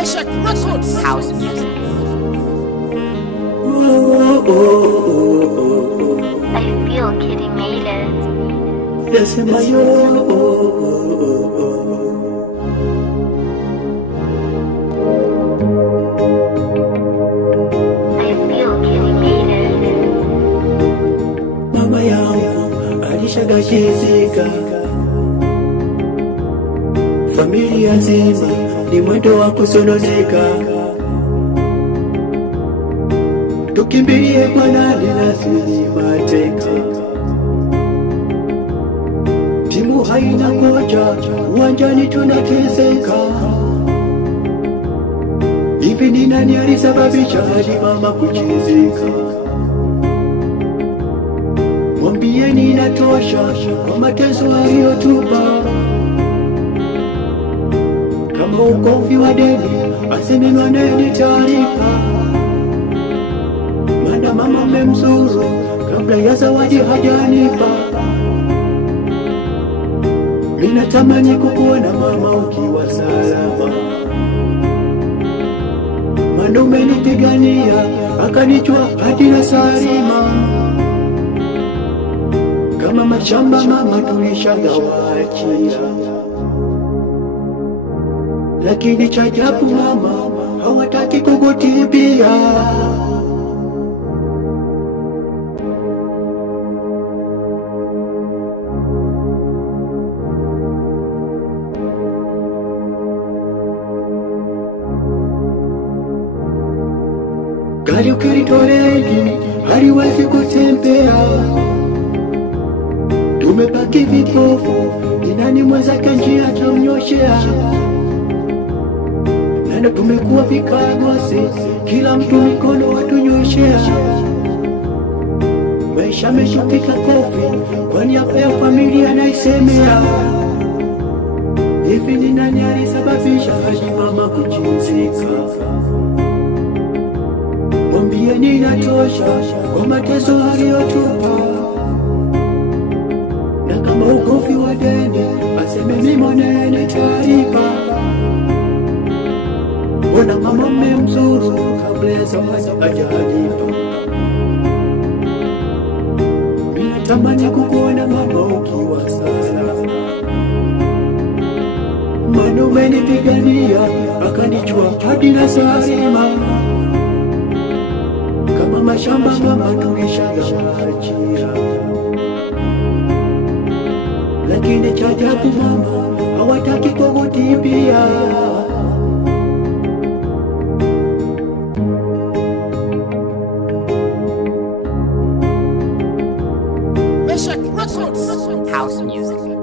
Meshach Records. House music. I feel Kitty made it. Yes, my I feel Kitty made it. Mama yangu alishagachizika, familia nzima ni mwendo wa kusononeka. Tukimbilie kwa nani nasi mateka, timu haina kocha, uwanjani tunateseka. Hivi ni nani alisababisha hadi mama kuchizika? Mwambieni inatosha kwa mateso aliyotupa. Kama ukofi wa deni aseme mwaneni taarifa, maana mama mmemzuru kabla ya zawadi hajanipa. Ninatamani kukuona mama ukiwa salama, maana umenipigania akanichua hadi na salima. Kama mashamba mama tulishagawachia, lakini cha ajabu mama hawataki kukutibia. Gari ukilitoleji haliwezi kutembea, tumebaki vipofu, ni nani mwenzake njia tamnyoshea? Nana tumekuwa vikagwasi, kila mtu mikono watunyoshea. Maisha meshapika kofi, kwa niaba ya familia naisemea. Hivi ni nani alisababisha hadi mama kuchizika? Mwambieni inatosha kwa mateso aliyotupa. Na kama ukofi wa deni aseme mimone taarifa, mbona mama mmemzuru kabla ya zawadi hajanipa. Ninatamani kukuona mama ukiwa salama, maana umenipigania akanichua hadi na salima. Kama mashamba mama tulishagawachia, lakini cha ajabu mama hawataki kukutibia. Meshach Records. House music.